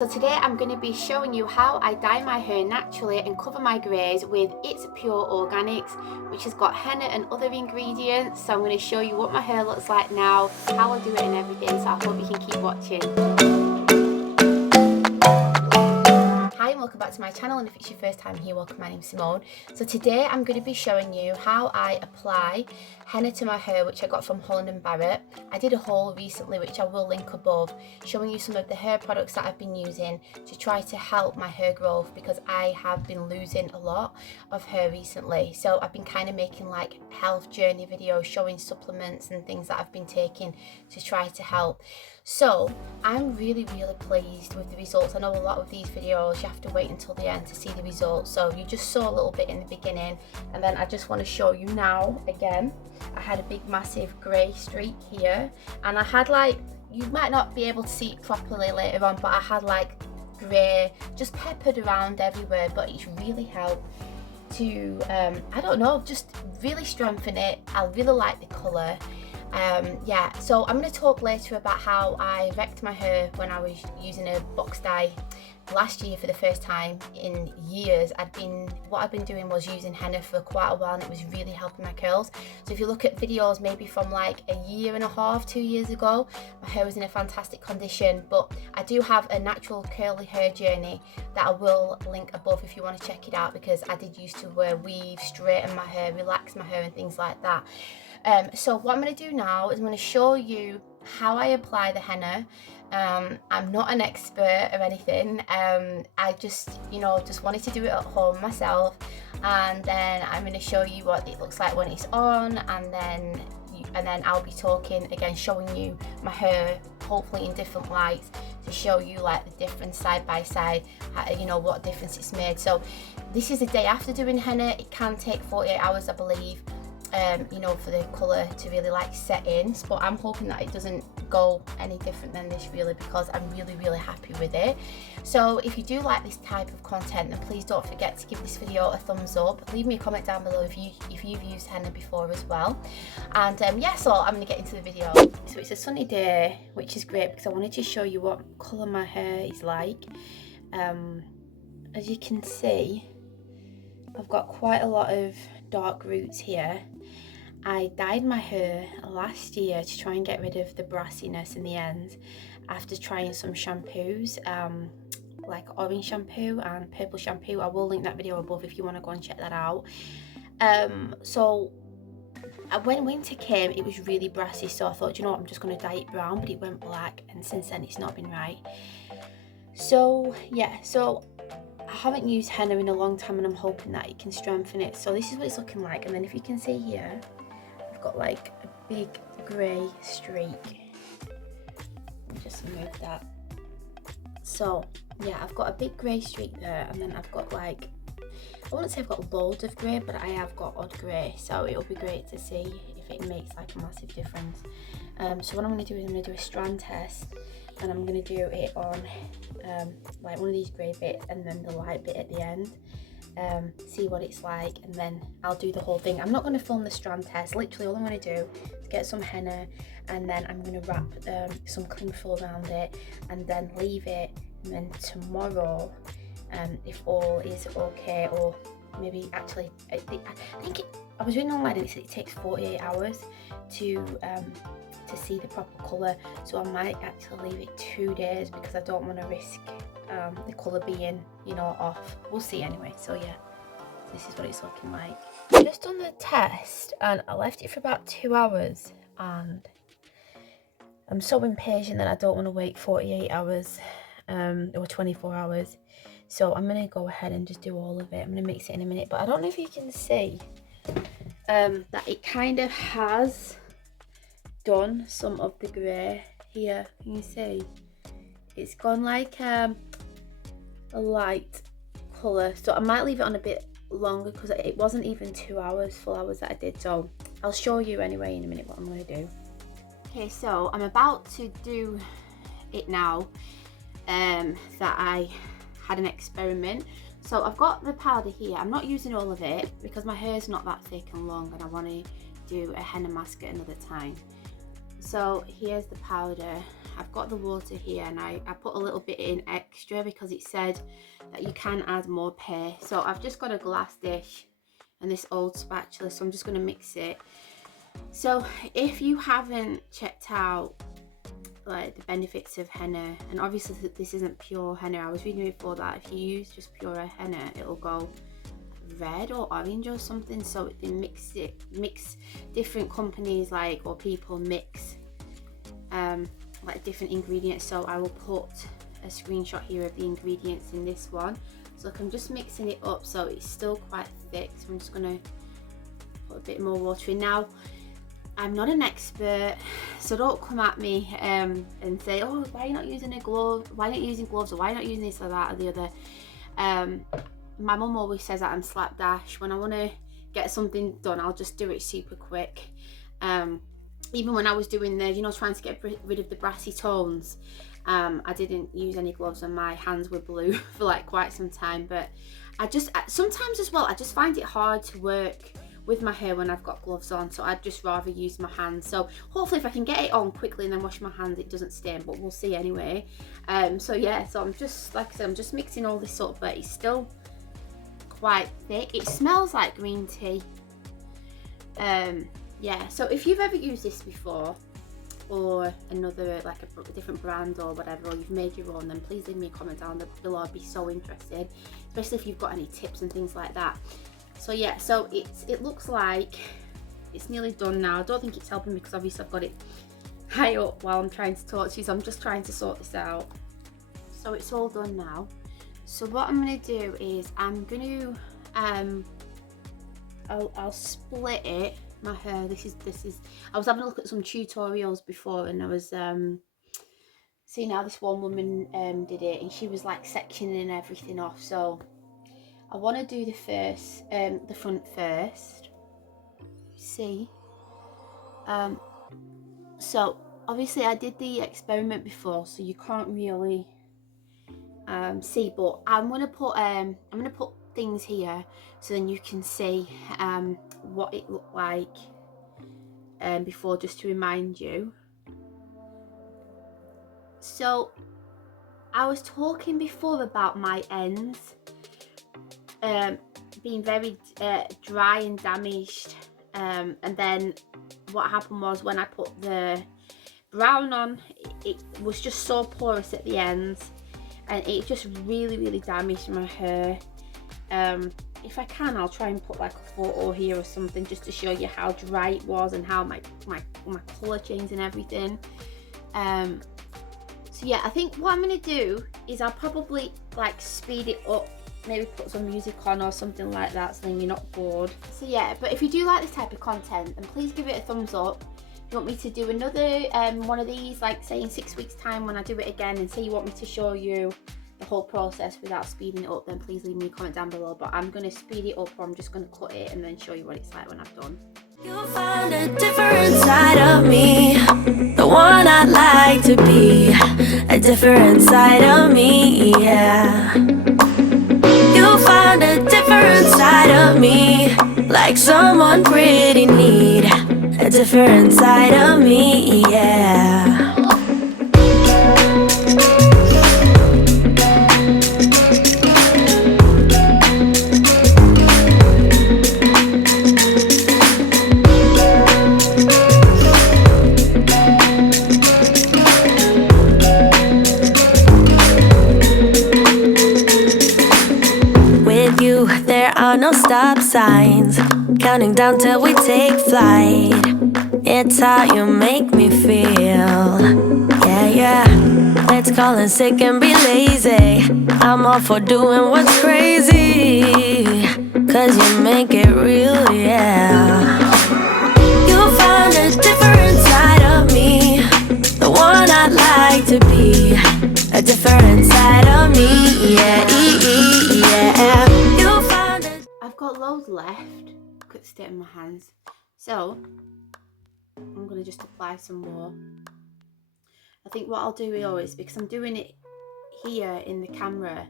So today I'm going to be showing you how I dye my hair naturally and cover my greys with It's Pure Organics, which has got henna and other ingredients. So I'm going to show you what my hair looks like now, how I do it and everything, so I hope you can keep watching. Hi and welcome back to my channel, and if it's your first time here, welcome. My name's Simone. So today I'm going to be showing you how I apply henna to my hair, which I got from Holland Barrett. I did a haul recently, which I will link above, showing you some of the hair products that I've been using to try to help my hair growth, because I have been losing a lot of hair recently. So I've been kind of making like health journey videos showing supplements and things that I've been taking to try to help. So I'm really pleased with the results. I know a lot of these videos you have to wait until the end to see the results, so you just saw a little bit in the beginning, and then I just want to show you now again. I had a big massive grey streak here, and I had like, you might not be able to see it properly later on, but I had like grey just peppered around everywhere, but it's really helped to I don't know, just really strengthen it. I really like the colour. Yeah, so I'm going to talk later about how I wrecked my hair when I was using a box dye last year for the first time in years. What I've been doing was using henna for quite a while, and it was really helping my curls. So if you look at videos maybe from like a year and a half, 2 years ago, my hair was in a fantastic condition. But I do have a natural curly hair journey that I will link above if you want to check it out, because I did used to weave, straighten my hair, relax my hair and things like that. So what I'm going to do now is I'm going to show you how I apply the henna. I'm not an expert or anything. I just wanted to do it at home myself, and then I'm going to show you what it looks like when it's on, and then I'll be talking again, showing you my hair hopefully in different lights to show you like the difference side by side, what difference it's made. So this is the day after doing henna. It can take 48 hours, I believe, for the colour to really like set in, but I'm hoping that it doesn't go any different than this really, because I'm really happy with it. So if you do like this type of content, then please don't forget to give this video a thumbs up. Leave me a comment down below if you've used henna before as well. And yeah, so I'm going to get into the video. So it's a sunny day, which is great because I wanted to show you what colour my hair is like. As you can see, I've got quite a lot of dark roots here. I dyed my hair last year to try and get rid of the brassiness in the ends after trying some shampoos, like orange shampoo and purple shampoo. I will link that video above if you want to go and check that out. So when winter came, it was really brassy, so I thought, you know what, I'm just going to dye it brown, but it went black, and since then it's not been right. So yeah, so I haven't used henna in a long time, and I'm hoping that it can strengthen it. So this is what it's looking like, and then if you can see here, I've got like a big grey streak. Let me just remove that. So yeah, I've got a big grey streak there, and then I've got like, I wouldn't say I've got loads of grey, but I have got odd grey, so it'll be great to see if it makes like a massive difference. So what I'm going to do is I'm going to do a strand test, and I'm going to do it on like one of these grey bits and then the light bit at the end, see what it's like, and then I'll do the whole thing. I'm not going to film the strand test. Literally all I'm going to do is get some henna, and then I'm going to wrap some cling film around it, and then leave it, and then tomorrow, if all is okay, or maybe actually I was reading online and it said it takes 48 hours to see the proper colour, so I might actually leave it 2 days because I don't want to risk the colour being, off. We'll see anyway. So yeah, this is what it's looking like. I just done the test and I left it for about 2 hours, and I'm so impatient that I don't want to wait 48 hours or 24 hours. So I'm going to go ahead and just do all of it. I'm going to mix it in a minute, but I don't know if you can see that it kind of has done some of the grey here. Can you see? It's gone like a light colour, so I might leave it on a bit longer because it wasn't even 2 hours, full hours that I did. So I'll show you anyway in a minute what I'm going to do. Okay, so I'm about to do it now. That I had an experiment. So I've got the powder here. I'm not using all of it because my hair's not that thick and long, and I want to do a henna mask at another time. So here's the powder. I've got the water here, and I put a little bit in extra because it said that you can add more pear. So I've just got a glass dish and this old spatula, so I'm just going to mix it. So if you haven't checked out like the benefits of henna, and obviously this isn't pure henna, I was reading before that if you use just pure henna it'll go red or orange or something. So they mix different companies like, or people mix like different ingredients. So I will put a screenshot here of the ingredients in this one. So I'm just mixing it up so it's still quite thick, so I'm just gonna put a bit more water in. Now I'm not an expert, so don't come at me and say, oh, why are you not using a glove, why are you not using gloves, or why are you not using this or that or the other. My mum always says that I'm slapdash. When I want to get something done, I'll just do it super quick. Even when I was doing the, you know, trying to get rid of the brassy tones, I didn't use any gloves and my hands were blue for like quite some time. But sometimes as well, I just find it hard to work with my hair when I've got gloves on, so I'd just rather use my hands. So hopefully if I can get it on quickly and then wash my hands, it doesn't stain, but we'll see anyway. So yeah, so I'm just, like I said, I'm just mixing all this up, but it's still quite thick. It smells like green tea. Yeah, so if you've ever used this before, or another, like a different brand or whatever, or you've made your own, then please leave me a comment down below. I'd be so interested, especially if you've got any tips and things like that. So yeah, so it looks like it's nearly done now. I don't think it's helping because obviously I've got it high up while I'm trying to talk to you, so I'm just trying to sort this out. So it's all done now. So what I'm going to do is I'm going to I'll split it, my hair. This is I was having a look at some tutorials before, and I was seeing how this one woman did it, and she was like sectioning everything off. So I want to do the front first. See, so obviously I did the experiment before, so you can't really see, but I'm gonna put things here so then you can see what it looked like before, just to remind you. So I was talking before about my ends being very dry and damaged, and then what happened was when I put the brown on, it was just so porous at the ends, and it just really damaged my hair. If I can, I'll try and put like a photo here or something just to show you how dry it was and how my colour changed and everything. So yeah, I think what I'm going to do is I'll probably like speed it up, maybe put some music on or something like that so then you're not bored. So yeah, but if you do like this type of content, then please give it a thumbs up. If you want me to do another one of these, like say in 6 weeks time when I do it again, and say you want me to show you the whole process without speeding it up, then please leave me a comment down below. But I'm going to speed it up, or I'm just going to cut it and then show you what it's like when I've done. You'll find a different side of me, the one I'd like to be, a different side of me, yeah. You'll find a different side of me, like someone pretty neat, a different side of me, yeah. There are no stop signs, counting down till we take flight. It's how you make me feel, yeah. Let's call in sick and be lazy. I'm all for doing what's crazy, cause you make it real, yeah. You'll find a different side of me, the one I'd like to be, a different side of me, yeah. You'll find a... I've got loads left. Look at the state of my hands. So I'm going to just apply some more. I think what I'll do is, because I'm doing it here in the camera,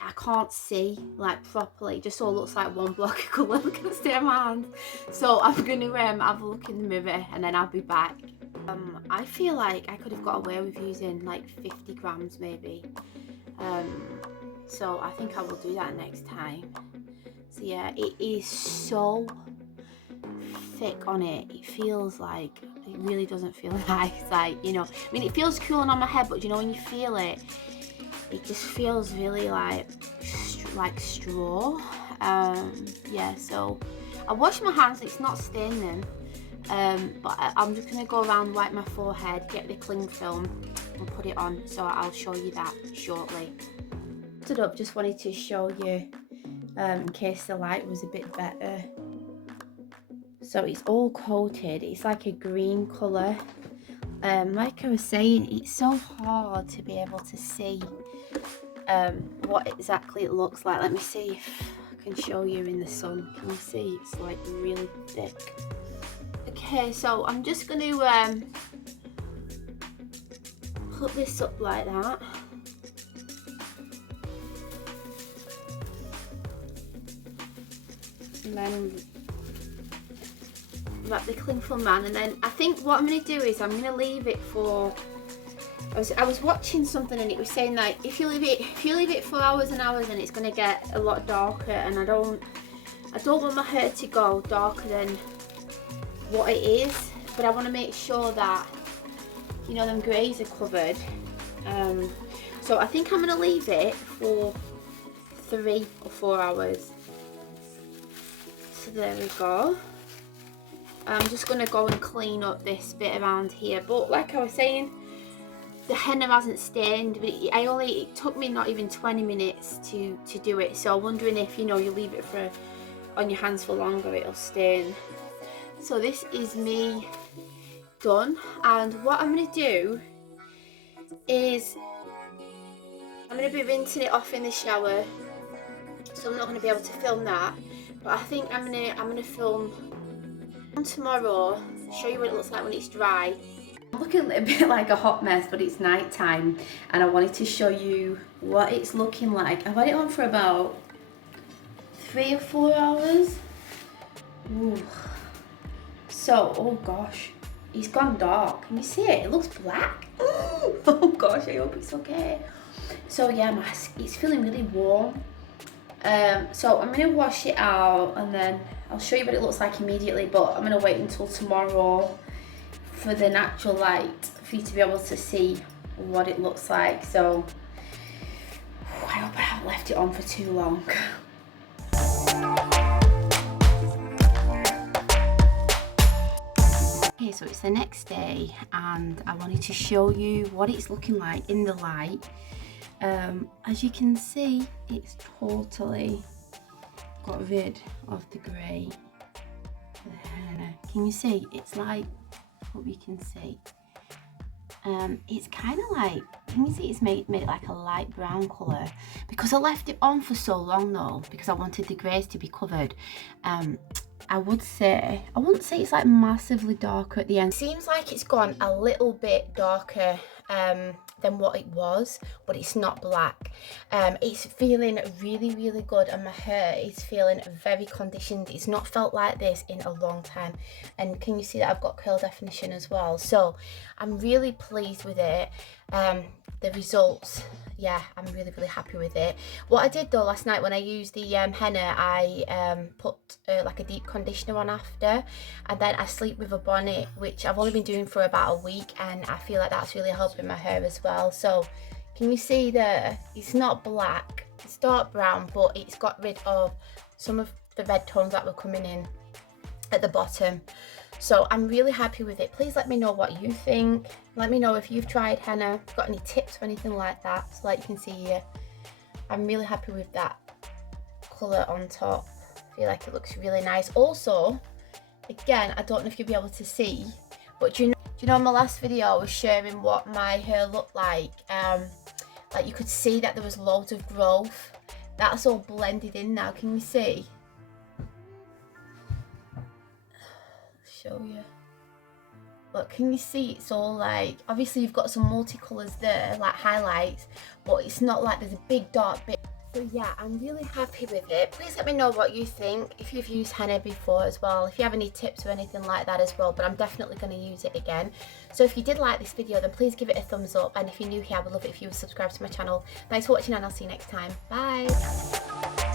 I can't see like properly. It just all looks like one block of colour. Look at the state of my hands. So I'm going to have a look in the mirror and then I'll be back. I feel like I could have got away with using like 50 grams maybe. So I think I will do that next time. So yeah, it is so thick on it. It feels like, it really doesn't feel nice, like, you know, I mean, it feels cooling on my head, but you know, when you feel it, it just feels really like straw. Yeah, so I wash my hands, it's not staining them, but I'm just gonna go around, wipe my forehead, get the cling film and put it on, so I'll show you that shortly. Stood up, just wanted to show you in case the light was a bit better. So it's all coated, it's like a green colour. Like I was saying, it's so hard to be able to see what exactly it looks like. Let me see if I can show you in the sun. Can you see? It's like really thick. Okay, so I'm just going to put this up like that. And then wrap the cling film around, and then I think what I'm going to do is I'm going to leave it for, I was watching something and it was saying like if you leave it for hours and hours, and it's going to get a lot darker, and I don't want my hair to go darker than what it is, but I want to make sure that, you know, them greys are covered. So I think I'm going to leave it for 3 or 4 hours. So there we go. I'm just going to go and clean up this bit around here, but like I was saying, the henna hasn't stained, but it took me not even 20 minutes to do it, so I'm wondering if, you know, you leave it on your hands for longer, it'll stain. So this is me done, and what I'm going to do is I'm going to be rinsing it off in the shower, so I'm not going to be able to film that, but I think I'm going to film tomorrow, show you what it looks like when it's dry. I'm looking a little bit like a hot mess, but it's night time and I wanted to show you what it's looking like. I've had it on for about 3 or 4 hours. Ooh. So, oh gosh, it's gone dark. Can you see it? It looks black. Ooh. Oh gosh, I hope it's okay. So yeah, it's feeling really warm. So I'm going to wash it out and then I'll show you what it looks like immediately, but I'm going to wait until tomorrow for the natural light for you to be able to see what it looks like. So I hope I haven't left it on for too long. Okay, so it's the next day and I wanted to show you what it's looking like in the light. As you can see, it's totally got rid of the grey. Can you see? It's like, hope you can see. It's kind of like, can you see it's made it like a light brown colour? Because I left it on for so long though, because I wanted the greys to be covered. I wouldn't say it's like massively darker at the end. Seems like it's gone a little bit darker than what it was, but it's not black. It's feeling really, really good, and my hair is feeling very conditioned. It's not felt like this in a long time. And can you see that I've got curl definition as well? So I'm really pleased with it. The results, yeah, I'm really, really happy with it. What I did though last night when I used the henna, I put like a deep conditioner on after, and then I sleep with a bonnet, which I've only been doing for about a week, and I feel like that's really helping my hair as well. So can you see there, it's not black, it's dark brown, but it's got rid of some of the red tones that were coming in at the bottom. So I'm really happy with it. Please let me know what you think. Let me know if you've tried henna, got any tips or anything like that. So like you can see here, I'm really happy with that colour on top. I feel like it looks really nice. Also, again, I don't know if you'll be able to see, but do you know in my last video I was sharing what my hair looked like? Like you could see that there was loads of growth. That's all blended in now. Can you see? Show you. Look, can you see it's all like, obviously you've got some multicolours there, like highlights, but it's not like there's a big dark bit. So yeah, I'm really happy with it. Please let me know what you think, if you've used henna before as well, if you have any tips or anything like that as well, but I'm definitely going to use it again. So if you did like this video, then please give it a thumbs up, and if you're new here, I would love it if you would subscribe to my channel. Thanks for watching, and I'll see you next time. Bye!